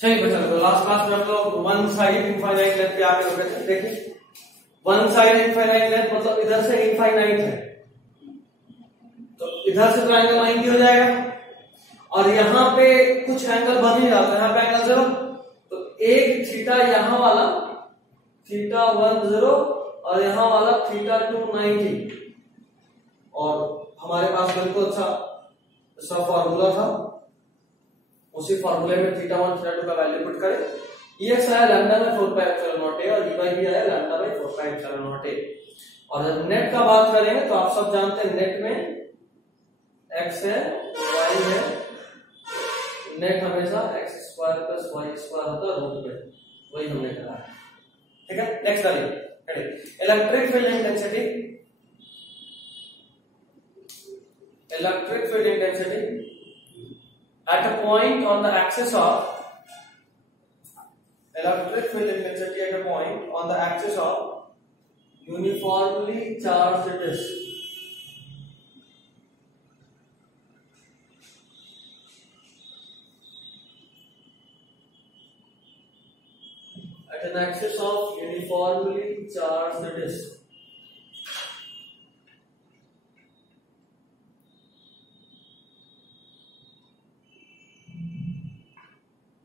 चलिए बच्चा तो लास्ट क्लास में हम लोग वन साइड इनफाइनाइट लेंथ पे आके रुके थे। देखिए वन साइड इनफाइनाइट लेंथ मतलब इधर से इनफाइनाइट है तो इधर से ट्रायंगल 90 हो जाएगा और यहाँ पे कुछ एंगल बन ही जाता है। यहाँ पे एंगल 0 तो एक थीटा यहाँ वाला थीटा 10 और यहाँ वाला थीटा 290 और हमारे पास बिल्कुल अच्छा फॉर्मूला था। उसी फॉर्मूले में थीटा 1 थीटा 2 का वैल्यू पुट करें। एक्स आया लैम्डा में 4 पाई एप्सिलॉन नॉट ए और dy भी आया lambda by 4 pi epsilon not a. और जब नेट का बात करेंगे तो आप सब जानते हैं नेट में x है y है, नेट हमेशा x square plus y square होता है रूट में, वही हमने करा है। ठीक है, नेक्स्ट वाली electric field intensity. Electric field intensity at a point on the axis of electric field intensity at a point on the axis of uniformly charged disk. At an axis of uniformly charged disk.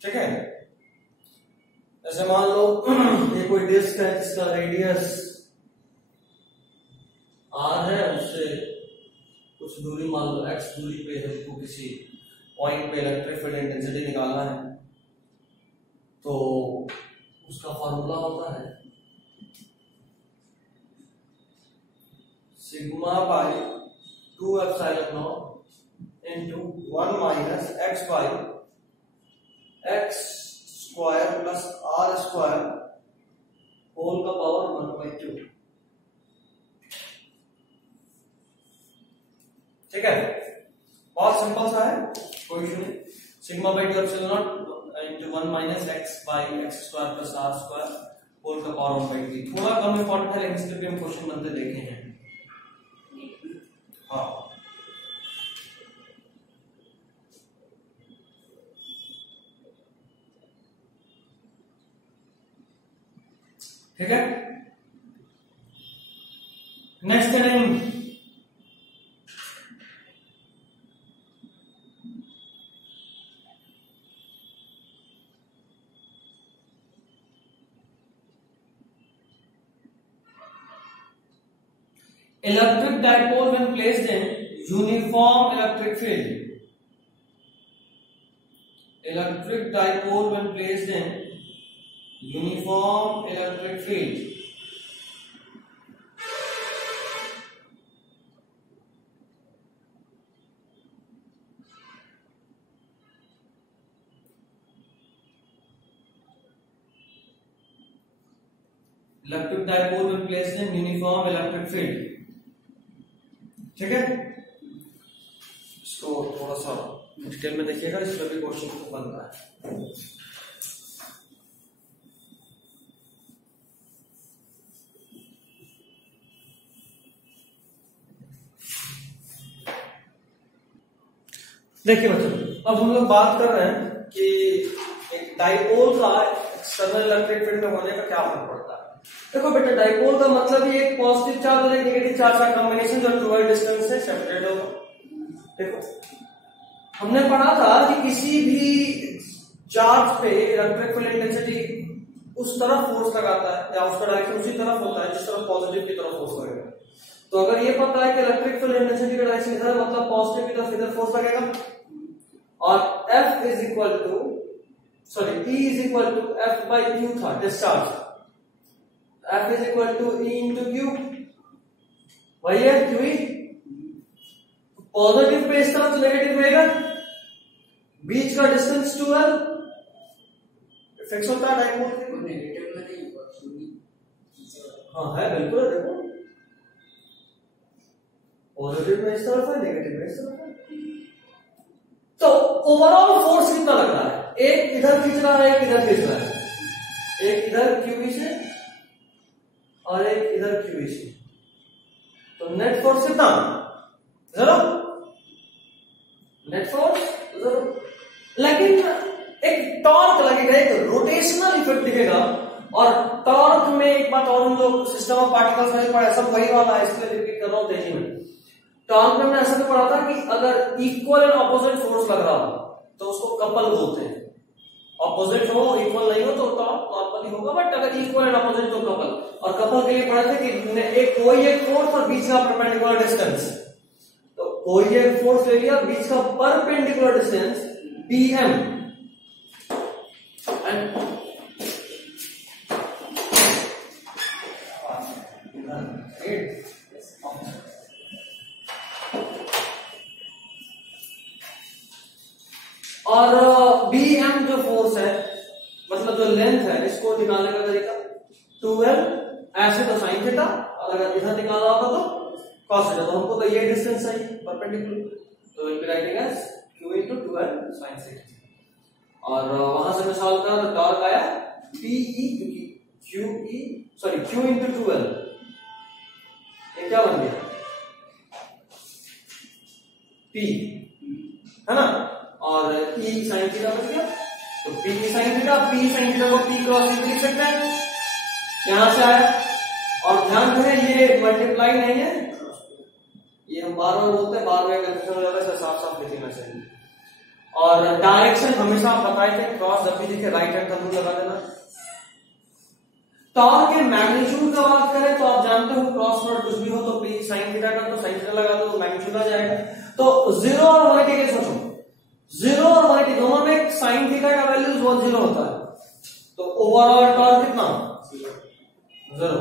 ठीक है, जैसे मान लो ये कोई disc है जिसका radius r है, उससे कुछ दूरी मान लो x दूरी पे है, उसको किसी पॉइंट पे इलेक्ट्रिक फील्ड इंटेंसिटी निकालना है तो उसका फॉर्मूला होता है sigma by 2 epsilon naught into 1 minus x by x square plus r square whole का पावर 1/2। ठीक है, बहुत सिंपल सा है, कोई इशू नहीं। Sigma by 2 epsilon naught into 1 minus x by x square plus r square whole का power 1/3। थोड़ा कम इंपॉर्टेंट है लेकिन इसके भी हम क्वेश्चन बनते देखे हैं। हाँ ठीक है, next heading electric dipole when placed in uniform electric field. Electric dipole when placed in uniform electric field electric dipole when placed in uniform electric field। ठीक है, इसको थोड़ा सा डिटेल में देखिएगा, इसमें भी क्वेश्चन बन रहा है। देखिए बच्चों, अब हम लोग बात कर रहे हैं कि एक डाइपोल का एक्सटर्नल इलेक्ट्रिक फील्ड में होने का क्या फर्क पड़ता है। देखो बेटा, डाइपोल का मतलब ही एक पॉजिटिव चार्ज और एक नेगेटिव चार्ज का कॉम्बिनेशन जो टू डिस्टेंस से सेपरेट होगा। देखो हमने पढ़ा था कि किसी भी चार्ज पे इलेक्ट्रिक फील्ड इंटेंसिटी उस तरफ फोर्स लगाता है या उसका डायरेक्शन उसी तरफ होता है जिस तरफ पॉजिटिव की तरफ फोर्स लगेगा। तो अगर ये पता है कि इलेक्ट्रिक फील्ड इंटेंसिटी का डायरेक्शन इधर मतलब पॉजिटिव की तरफ इधर फोर्स लगेगा और F is equal to E is equal to F by Q था discharge. F is equal to E into Q, वही है QE। पॉजिटिव पे इस तरफ तो नेगेटिव रहेगा, बीच का डिस्टेंस 2L फिक्स होता है डाइपोल के। नेगेटिव में नहीं, हाँ है बिल्कुल, देखो पॉजिटिव में इस तरफ है, नेगेटिव में इस तरफ है। तो ओवरऑल फोर्स कितना लग रहा है, एक इधर खींच रहा है एक इधर खींच रहा है, एक इधर QE से और एक इधर QE से, तो नेट फोर्स कितना 0। नेट फोर्स 0, लेकिन एक टॉर्क लगेगा एक रोटेशनल इफेक्ट दिखेगा। और टॉर्क में एक बात और हम लोग सिस्टम ऑफ पार्टिकल्स में पढ़ा, सब वही वाला है, इसलिए रिपीट कर रहा हूं तेजी में। टॉर्क में हमने ऐसा भी पढ़ा था कि अगर इक्वल एंड ऑपोजिट फोर्स लग रहा हो तो उसको कपल बोलते हैं। ऑपोजिट हो इक्वल नहीं हो तो टॉर्क नॉर्मली होगा, बट अगर इक्वल एंड ऑपोजिट तो कपल। और कपल के लिए पढ़ा था कि एक कोई एक फोर्स और बीच का परपेंडिकुलर डिस्टेंस, तो कोई एक फोर्स ले लिया, बीच का परपेंडिकुलर डिस्टेंस bm एंड और bm जो फोर्स है मतलब जो लेंथ है, इसको निकालने का तरीका 2l ऐसे तो साइन थीटा, और अगर इधर निकाला होगा तो कॉस थीटा। तो हमको तो ये डिस्टेंस चाहिए परपेंडिकुलर, तो it writing as q into 2l sin theta. और वहां से मैं सॉल्व करा तो टॉर्क आया pe, क्योंकि q into 2l, ये क्या बन गया p, है ना, और e sin थीटा बच गया। तो p sin theta, p sin theta को p क्रॉस e लिख सकते हैं, यहां से आया। और ध्यान रहे ये मल्टीप्लाई नहीं है, ये हम बार बार बोलते हैं, बार बार कंफ्यूजन हो जाता है, साफ साफ लिखना चाहिए। और डायरेक्शन हमेशा आप बताए थे, क्रॉस जब भी दिखे राइट हैंड तंदूर लगा देना। टॉर्क के मैग्नीट्यूड का बात करें तो आप जानते हो क्रॉस वर्ड कुछ भी हो तो p sin थीटा का तो sin थीटा लगा दो तो मैग्नीट्यूड आ जाएगा। तो 0 और 180 के सोचो, 0 और 180 दोनों में sin थीटा का वैल्यू 10 होता है, तो ओवरऑल टॉर्क कितना 0।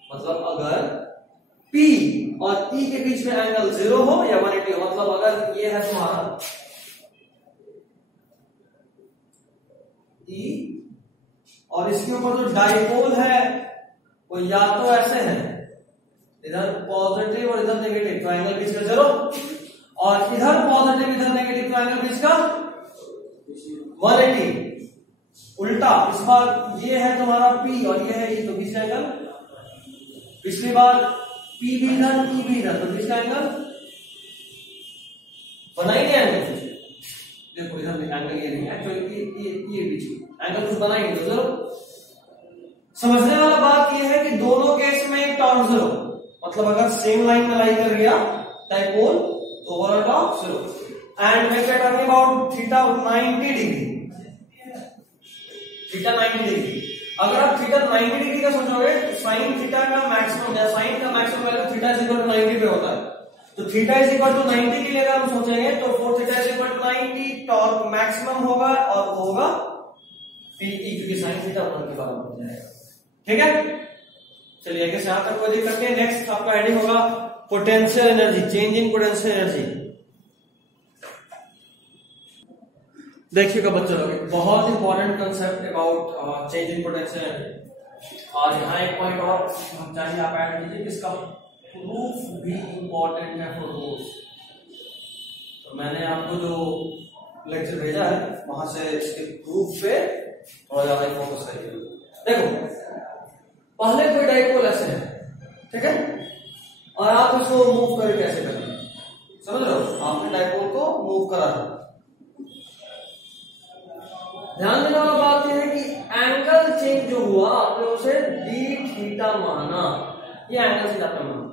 मतलब अगर P और E के बीच में एंगल 0 हो या 180 हो, मतलब अगर ये है तुम्हारा E और इसके ऊपर जो डाइपोल है वो या तो ऐसे है, इधर पॉजिटिव और इधर नेगेटिव, तो एंगल बीच का 0, और इधर पॉजिटिव इधर नेगेटिव, तो एंगल बीच का 180। उल्टा इस बार ये है तुम्हारा P और ये है E, तो बीच का एंगल, पिछली बार P भी इधर E भी इधर, तो बीच का एंगल बनाएंगे। एंगल देखो इधर एंगल ये नहीं है, एक्चुअली ये बीच में एंगल कुछ बनाएंगे तो 0। समझने वाला बात ये है कि दोनों केस में टॉर्क 0, मतलब अगर सेम लाइन में लाई कर गया डाइपोल तो overall torque 0। And we are talking about theta 90 degree, theta 90 degree. अगर आप थीटा 90 डिग्री का सोचोगे तो साइन थीटा का मैक्सिमम या साइन का maximum value theta is equal to 90 पे होता है, तो थीटा इज इक्वल टू 90 के लिए अगर हम सोचेंगे तो for theta is equal to 90 torque maximum होगा और वो होगा Pe, क्योंकि साइन थीटा 1 के बराबर हो जाएगा। ठीक है, चलिए कैसे यहां तक कोई दिक्कत नहीं। नेक्स्ट आपका हेडिंग होगा potential energy, change in potential energy. देखिएगा बच्चों लोग, बहुत important concept about change in potential energy. और यहाँ एक पॉइंट और हम चाहिए आप ऐड कीजिए, इसका प्रूफ भी इंपॉर्टेंट है फॉर रोज। तो मैंने आपको जो लेक्चर भेजा है वहां से इसके प्रूफ पे थोड़ा ज्यादा फोकस करिए। देखो पहले कोई डाइपोल ऐसे है, ठीक है, और आप इसको मूव करके कैसे करेंगे, समझ रहे हो, आपने डाइपोल को मूव करा है। ध्यान देने वाला बात यह है कि एंगल चेंज जो हुआ आपने उसे डी थीटा माना, ये एंगल थीटा पे माना,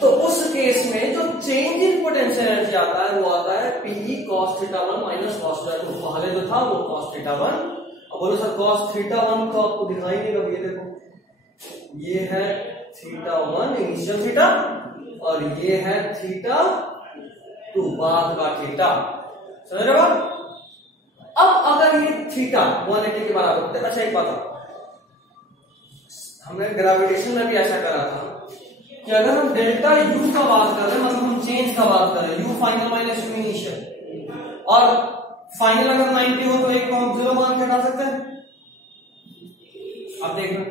तो उस केस में जो चेंज इन पोटेंशियल एनर्जी आता है वो आता है Pe cos theta 1 minus cos theta 2। पहले जो था वो cos थीटा 1, अब बोलो सर cos थीटा 1 को आपको दिखाई नहीं कभी, ये देखो ये है थीटा 1 इनिशियल थीटा और ये है थीटा 2 बाद का थीटा, समझ रहे हो। अब अगर ये थीटा 180 के बराबर होता है, अच्छा एक बात हमने ग्रेविटेशन में भी ऐसा करा था कि अगर हम डेल्टा यू का बात कर रहे हैं, मतलब हम चेंज का बात कर रहे हैं, you final minus you initial, और फाइनल अगर 90 हो तो एक को हम 0 मान के हटा सकते हैं। अब देखना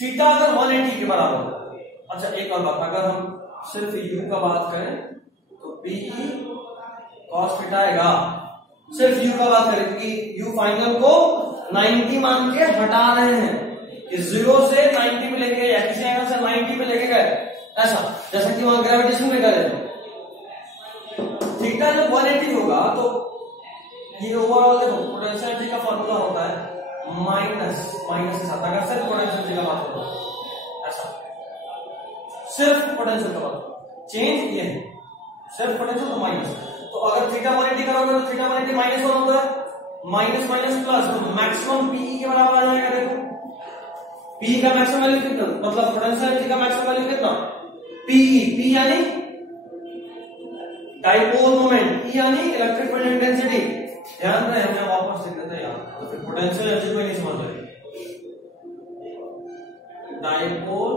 थीटा अगर 180 के बराबर हो, अच्छा एक और बात, अगर हम सिर्फ यू का बात करें तो Pe cos थीटा आएगा, सिर्फ यू का बात करें क्योंकि यू फाइनल को 90 मान के हटा रहे हैं, कि 0 से 90 पे लेके गए या किसी एंगल से 90 पे लेके गए, ऐसा जैसा कि वहां ग्रेविटेशन में करे। थीटा जब 180 होगा तो ये ओवरऑल देखो पोटेंशियल एनर्जी का फॉर्मूला होता है माइनस के साथ, अगर सिर्फ पोटेंशियल एनर्जी का बात करो, ऐसा सिर्फ पोटेंशियल का बात चेंज ये है, सिर्फ पोटेंशियल तो माइनस। तो अगर थीटा 180 करोगे तो थीटा 180 माइनस 1 होता है, माइनस माइनस प्लस, तो मैक्सिमम पीई के बराबर आ जाएगा। देखो पी का मैक्सिमम वैल्यू कितना, मतलब पोटेंशियल एनर्जी का मैक्सिमम वैल्यू कितना, पीई, पी यानी डाइपोल मोमेंट, ई यानी इलेक्ट्रिक फील्ड इंटेंसिटी। ध्यान रहे हमने वापस लिख देते हैं यहाँ, तो फिर पोटेंशियल एनर्जी को नहीं समझ रहे, डाइपोल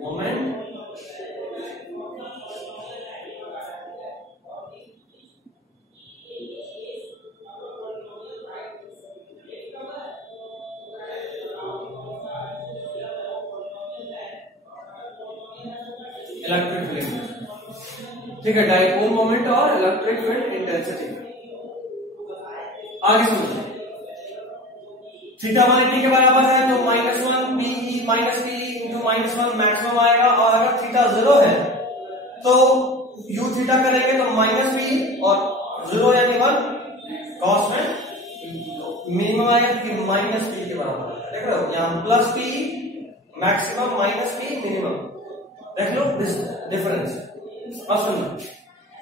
मोमेंट इलेक्ट्रिक फील्ड, ठीक है, डाइपोल मोमेंट और इलेक्ट्रिक फील्ड इंटेंसिटी। आगे समझो, थीटा 180 के बराबर है तो -1 PE minus PE into -1 maximum आएगा, और अगर थीटा 0 है तो यू थीटा करेंगे तो माइनस पी और 0 यानी 1 कॉस में मिनिमम आएगा कि माइनस पी के बराबर है। देख रहे हो यहाँ plus P maximum minus P minimum, देख लो डिफरेंस। अब सुनो,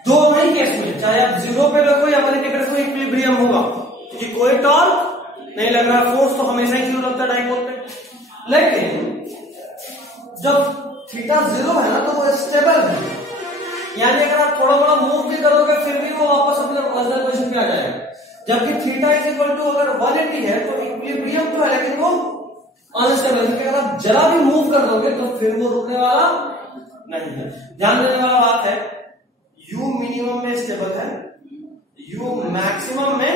दोनों ही केस में चाहे आप 0 पे रखो या 180 पे रखो इक्विलिब्रियम होगा, क्योंकि कोई टॉर्क नहीं लग रहा, फोर्स तो हमेशा ही 0 लगता है डाइपोल पे। लेकिन जब थीटा 0 है ना तो वो स्टेबल है, यानी अगर आप थोड़ा बड़ा मूव भी करोगे फिर भी वो वापस अपने ओरिजिनल पोजीशन पे आ जाएगा। जबकि थीटा इज इक्वल टू अगर 180 है तो इक्विलिब्रियम तो है लेकिन वो अनस्टेबल है, अगर आप जरा भी मूव कर दोगे तो फिर वो रुकने वाला नहीं है। ध्यान देने वाला बात है, यू मिनिमम में स्टेबल है, यू मैक्सिमम में,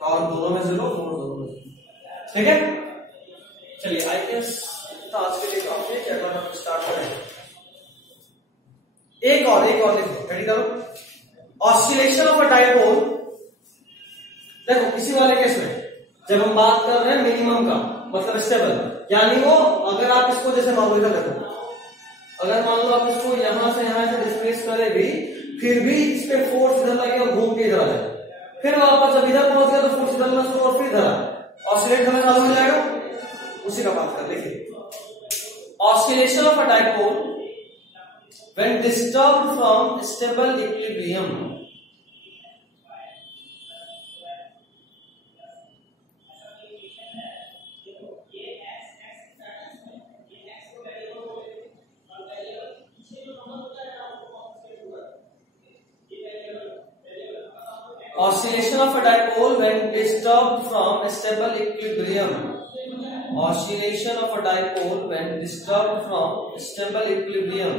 और दोनों में 0, दोनों में 0, ठीक है। चलिए आई गेस आज के लिए काफी है, अगर हम स्टार्ट करें एक और रेडी करो। ऑस्किलेशन ऑफ अ डाइपोल, देखो इसी वाले केस में जब हम बात कर रहे हैं मिनिमम का मतलब स्टेबल, यानी वो अगर आप इसको जैसे मान लो इधर देखो, अगर मान लो आप इसको यहां से डिस्प्लेस करे भी, फिर भी इस पे फोर्स इधर लगे और घूम के इधर आ जाए, फिर वापस जब इधर पहुंच गया तो फोर्स इधर लगना शुरू और फिर इधर ऑस्किलेट करना चालू हो जाएगा, उसी का बात कर। देखिए oscillation of a dipole when disturbed from stable equilibrium, oscillation of a dipole when disturbed from stable equilibrium, oscillation of a dipole when disturbed from stable equilibrium।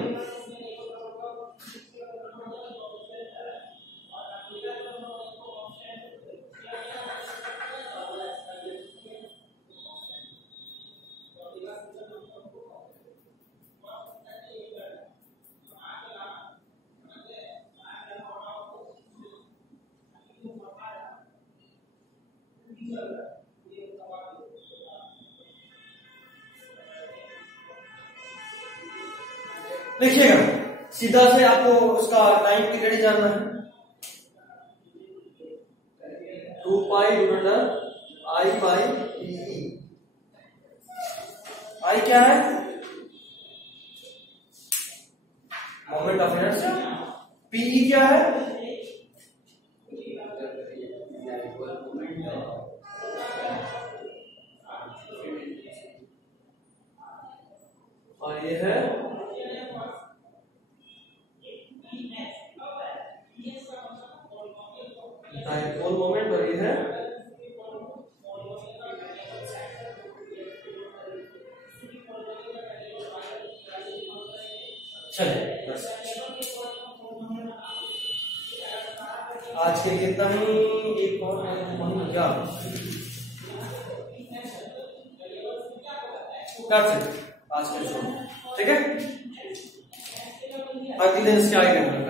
देखिएगा सीधा से आपको उसका टाइम पीरियड ही जानना है, 2 पाई आई बाई ई। आई क्या है, moment of inertia, PE क्या है, और ये है डाइपोल मोमेंट, और ये है चलिए बस आज के लिए इतना ही। एक और क्या आज के छोड़, ठीक है, अगले दिन क्या आएगा।